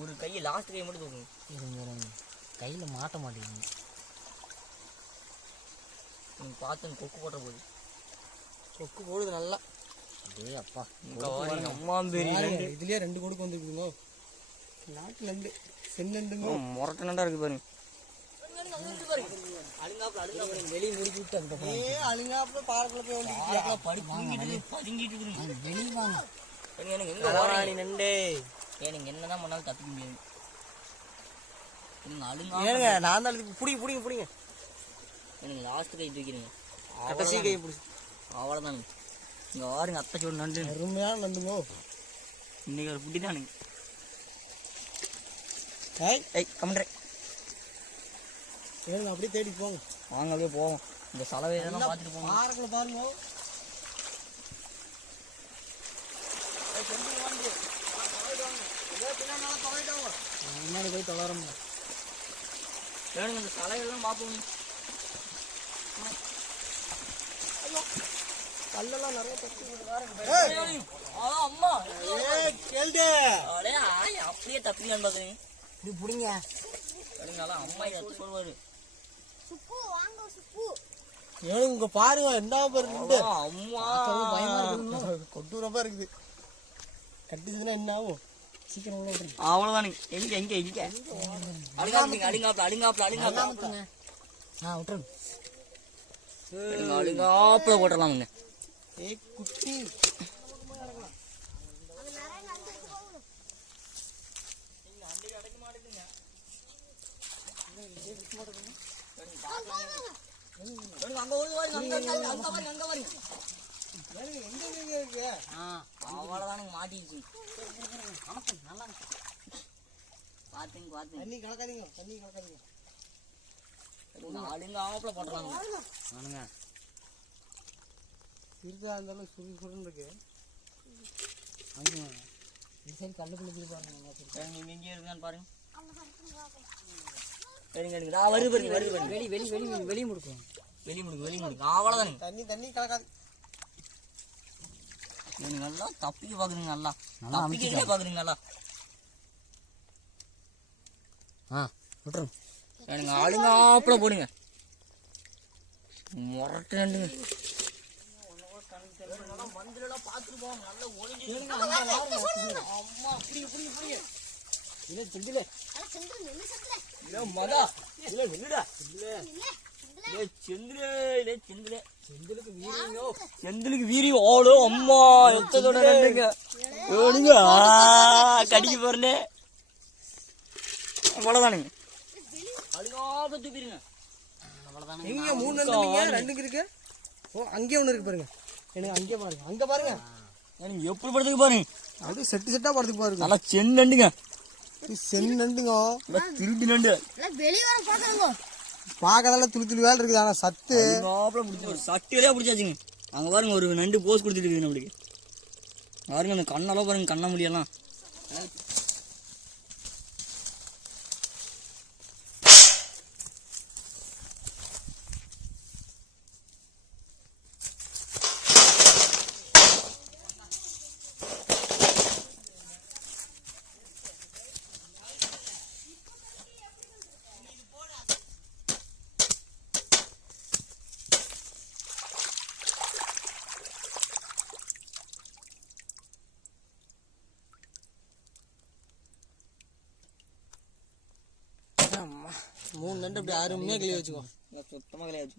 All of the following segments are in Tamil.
ஒரு கையை லாஸ்ட் கை மட்டும் தூக்குங்க. கையில மாட்ட மாட்டேங்குது. நீங்க பார்த்து கொக்கு போட்ட போது கொக்கு போடுது நல்லா. அப்படியே அப்பா அம்மா இதுலயே 2 கொடுக்கு வந்துருக்குங்க. நாட்டு நண்டு சென்னண்டுங்க முரட்ட நண்டா இருக்கு பாருங்க. வெளியே முடிச்சு விட்டு அழுங்காப்புல பாறைக்குள்ள போய் வெளியே வாங்க. நண்டு எனக்கு என்னதான் பண்ணாலும் தப்பிக்க முடியாது. அழுங்க நான் தான் பிடிங்க எனக்கு லாஸ்ட் கை தூக்கிறீங்க. கடைசி கை பிடிச்சி அவ்வளோதானுங்க. இங்கே வாருங்க அத்தை சோடு நண்டு அருமையான நண்டுங்க. இன்னைக்கு ஒரு புட்டி தானுங்க. கமன்றேன் ஏங்க அப்படியே தேடி போங்க. வாங்க அப்படியே போவோம். இந்த சலவையெல்லாம் பார்த்துட்டு போங்க. பாறைக்குள்ள பாருங்க. முன்னாடி போய் தொலைறோம். வேணுங்க இந்த சலவையெல்லாம் பார்ப்போம். கல்லெல்லாம் நிறைய அம்மா அப்படியே தப்பிக்கலான்னு பாக்குறீங்க. இப்படி பிடிங்க அம்மா சொல்லுவாரு. இங்க பாருங்க என்ன பாருங்க அம்மா கொட்டூரமா இருக்குது. கட்டிச்சதுன்னா என்ன ஆகும் சீக்கிரம் அவ்வளவுதான். எங்க எங்க எங்க அழுங்காப்புல போட்டலாமுங்க. குட்டி அவ்வளவுதான் மாட்டிடுச்சு. பாத்துங்க தண்ணி கலக்காதீங்க. அழுங்காப்புல போட்டலாங்க. சிறுதா இருந்தாலும் சுருன்னு இருக்கு. சரி கல்லுக்குள்ள பாருங்க. எங்கே இருக்கான்னு பாருங்க. வெளியே முடுக்கும். அவ்வளவுதான். தண்ணி கலக்காது. நீங்க நல்லா தப்பிக்க பாக்குறீங்க. நல்லா தப்பிக்க பாக்குறீங்க. நல்லா விட்டுருங்க. எனக்கு அழுங்காப்புல போடுங்க. முரட்டு நண்டுங்க. மந்திரெல்லாம் பார்த்துட்டு போவாங்க. நல்லா ஒளிஞ்சு அம்மா புடிங்க. செந்திலுக்கு வீரியம் ஓடு அம்மா எத்தோட கடிக்க போறே. அவ்வளவுதானுங்க. அழுகாப்புல தூக்கிடுங்க. இங்க 3 நண்டுங்க இருக்கு. அங்கே ஒண்ணு இருக்கு பாருங்க. எனக்கு அங்கே பாருங்க. அங்க பாருங்க. எனக்கு எப்படி படுத்துக்கு பாருங்க. அது செட்டா படுத்துக்கு பாருங்க. நல்லா சென்னண்டுங்க. சென்னண்டுங்க. திருட்டு நண்டு பாக்கதால துளி வேலை இருக்குது. ஆனா சத்து சட்டியிலே பிடிச்சாச்சுங்க. அங்க பாருங்க ஒரு நண்டு போஸ் கொடுத்துட்டு இருக்குது நம்மளுக்கு. பாருங்க அந்த கண்ணெல்லாம் பாருங்க. கண்ண முடியலாம். மூணு நண்டு அப்படி அருமையாக கிளிய வச்சுக்கோ. சுத்தமாக கிளிய வச்சு.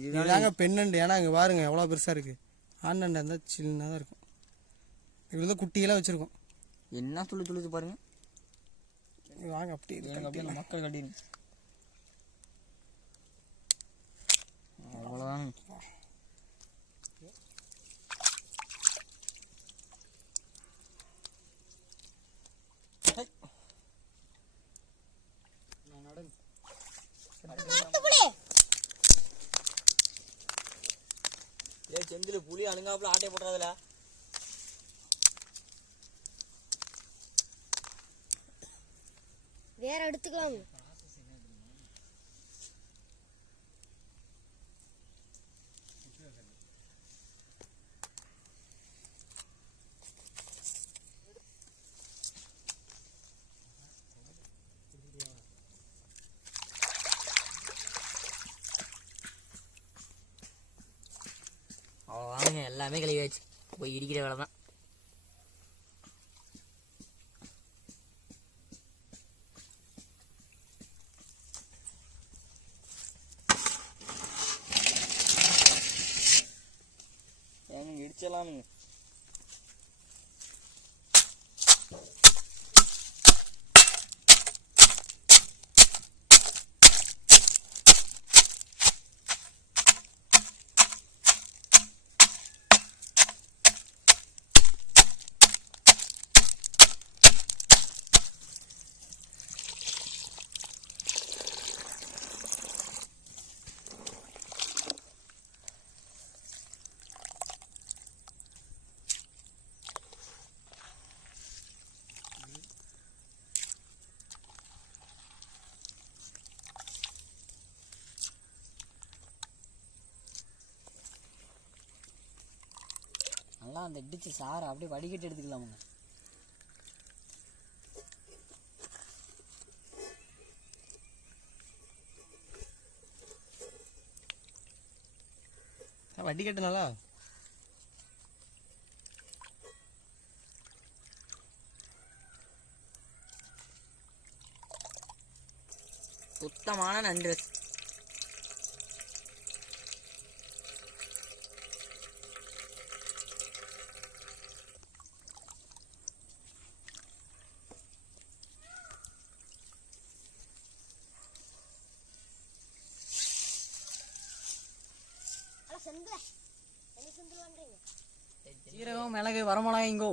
இதுதாங்க பெண் நண்டு. ஏன்னா இங்கே பாருங்க எவ்வளோ பெருசாக இருக்குது. ஆண் நண்டு இருந்தால் சின்னதாக தான் இருக்கும். இவ்வளோ தான் குட்டியெல்லாம் வச்சுருக்கோம். என்ன துளுச்சு பாருங்க. வாங்க அப்படி அப்படியே மக்கள் கட்டிடுங்க. செந்தில் புளி அணுங்காப்புல ஆட்டையை போட்டுறதுல வேற எடுத்துக்கலாம். அவ்வளோதானுங்க, எல்லாமே கழுவியாச்சு. போய் இடிக்கிற வேலை தான். ஏங்க இடிச்சலானுங்க. நல்லா அந்த இடிச்சு சாரை அப்படியே வடிகட்டி எடுத்துக்கலாமுங்க. வடிகட்டுனால சுத்தமான நண்டு. சீரகம், மிளகு, வரமிளகாய்ங்கோ.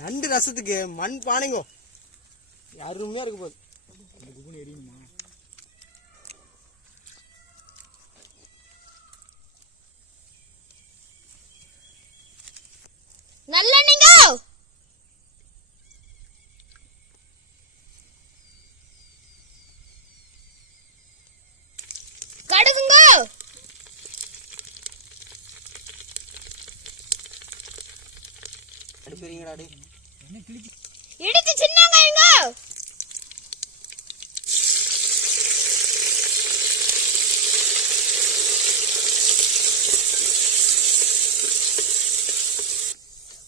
நண்டு ரசத்துக்கு மண் பானைங்கோ அருமையா இருக்கு போது. எரியுமா நல்லெண்ணெய்ங்க, கடுகுங்க, இடிச்சு சின்ன வெங்காயங்க,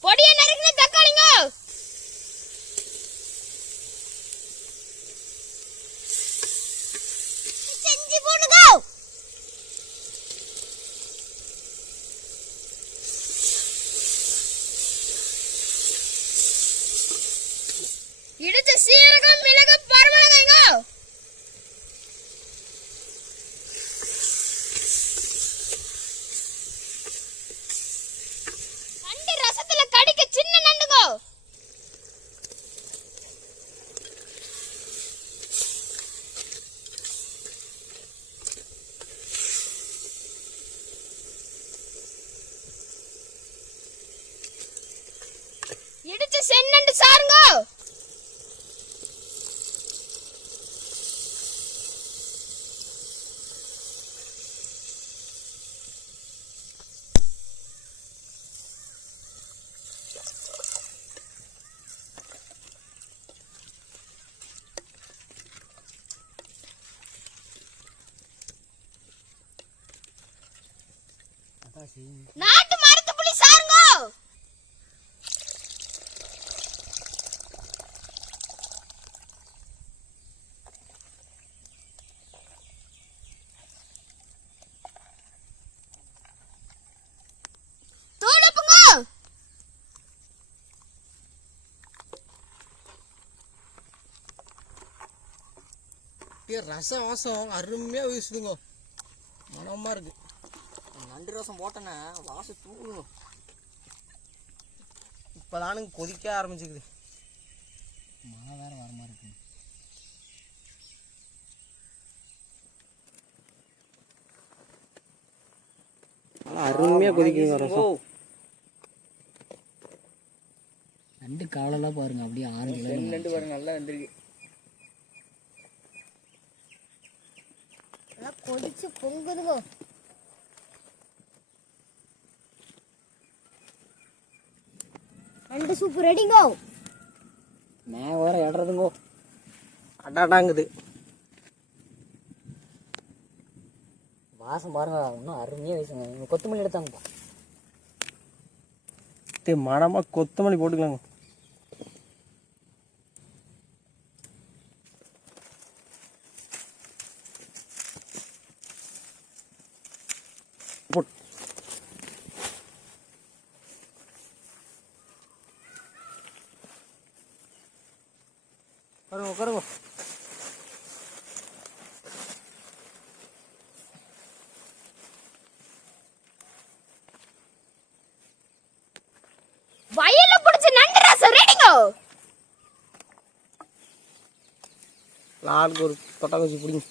பொடியா நறுக்குன தக்காளிங்க, செஞ்சு போடுங்க, இடிச்ச சீரகம், மிளகு, வரமிளகாய்ங்க, நண்டு ரசத்துல கடிக்க சின்ன நண்டுங்க, இடிச்ச சென்னண்டு சாருங்க, நாட்டு மரத்து புளி சாருங்க, அப்படியே ரசம் வாசம் அருமையாக வீசுதுங்க, மனமாக இருக்கு. நண்டு ரசம் போட்டேன்னா வாசம் தூக்குங்க. இப்போதானுங்க கொதிக்க ஆரம்பிச்சுக்குது. மழை வேறு வர மாதிரி இருக்கு. அருமையாக கொதிக்குங்க ரசம். நண்டு காலெல்லாம் பாருங்க அப்படியே ஆரஞ்சு நண்டு பாருங்க நல்லா வந்துருக்கு. கொதிச்சு பொங்குதுங்க. நண்டு சூப் ரெடிங்கோ. நான் வேற இடறதுங்கோ. அடாடாங்குது. வாசம் பாருங்க இன்னும் அருமையாக வீசுங்க. கொத்தமல்லி எடுத்தாங்கப்பா. மனமாக கொத்தமல்லி போட்டுக்கலாங்க. உட்காருங்க. வயல்ல புடிச்ச நண்டு ரசம் ரெடிங்கோ. ஆளுக்கு ஒரு தொட்டாங்க வச்சு பிடிங்க.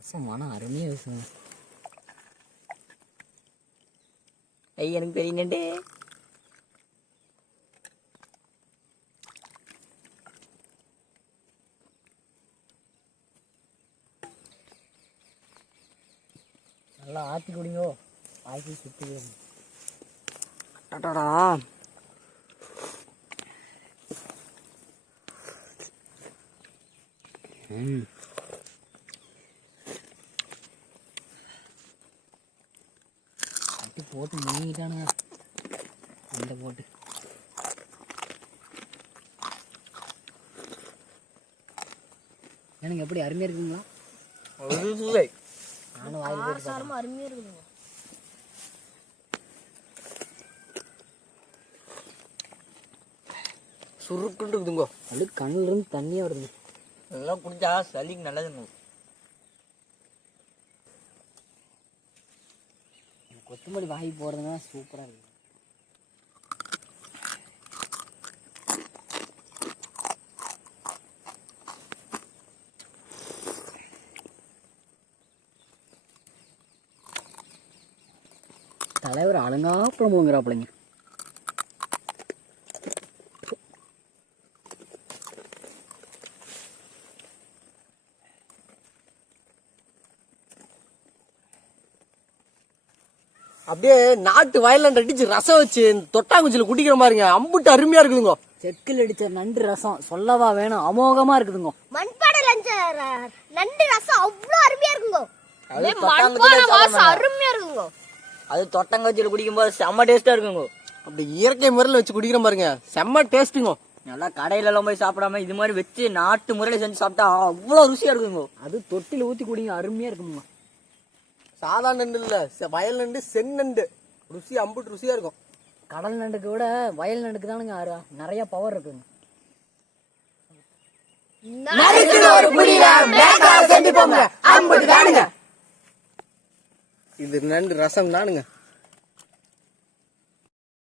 ரசம் மனம் அருமையாக வீசுங்க. எனக்கு பெரிய நண்டு. நல்லா ஆற்றி குடிங்கோ. ஆக்கி சுற்றி டாடா. அப்படி போட்டு முங்கிட்டானுங்க அந்த போட்டு. எனக்கு எப்படி அருமையாக இருக்குங்களா? நானும் வாயில் போட்டு அருமையா இருக்குதுங்க. சுருக்குன்னு இருக்குதுங்க. அது கண்ணுல இருந்து தண்ணியாக வருது. இதெல்லாம் குடிச்சா சளிக்கு நல்லதுங்க. கொத்தமல்லி வாங்கி போடுறதுனா சூப்பராக இருக்குது. தலைவர் அலங்காப்புறம் போங்கிறாப்பிள்ளைங்க. அப்படியே நாட்டு வயல்ல அடிச்சு ரசம் வச்சு தொட்டாங்குச்சியில குடிக்கிற மாதிரிங்க. அம்புட்டு அருமையா இருக்குதுங்க. செக்கில் அடிச்ச நண்டு ரசம் சொல்லவா வேணும், அமோகமா இருக்குதுங்க. மண்பானையில நண்டு ரசம் அவ்வளவு அருமையா இருக்குங்க. மண்பானை வாசம் அருமையா இருக்குங்க. அது தொட்டாங்குச்சியில குடிக்கும் போது செம்ம டேஸ்டா இருக்குங்க. அப்படி இயற்கை முறையில வச்சு குடிக்கிற பாருங்க, செம்ம டேஸ்ட்டுங்க. நல்லா கடையில எல்லாம் போய் சாப்பிடாம இது மாதிரி வச்சு நாட்டு முறையில செஞ்சு சாப்பிட்டா அவ்வளவு ருசியா இருக்குங்க. அது தொட்டில ஊத்தி குடிங்க, அருமையா இருக்குங்க. சாதா நண்டு இல்ல, வயல் நண்டு, செந்நண்டு. ருசி அம்புட்டு ருசியா இருக்கும். கடல் நண்டுக்கு விட வயல் நண்டுக்கு தானுங்க நிறைய பவர் இருக்குங்க. இது நண்டு ரசம் தானுங்க.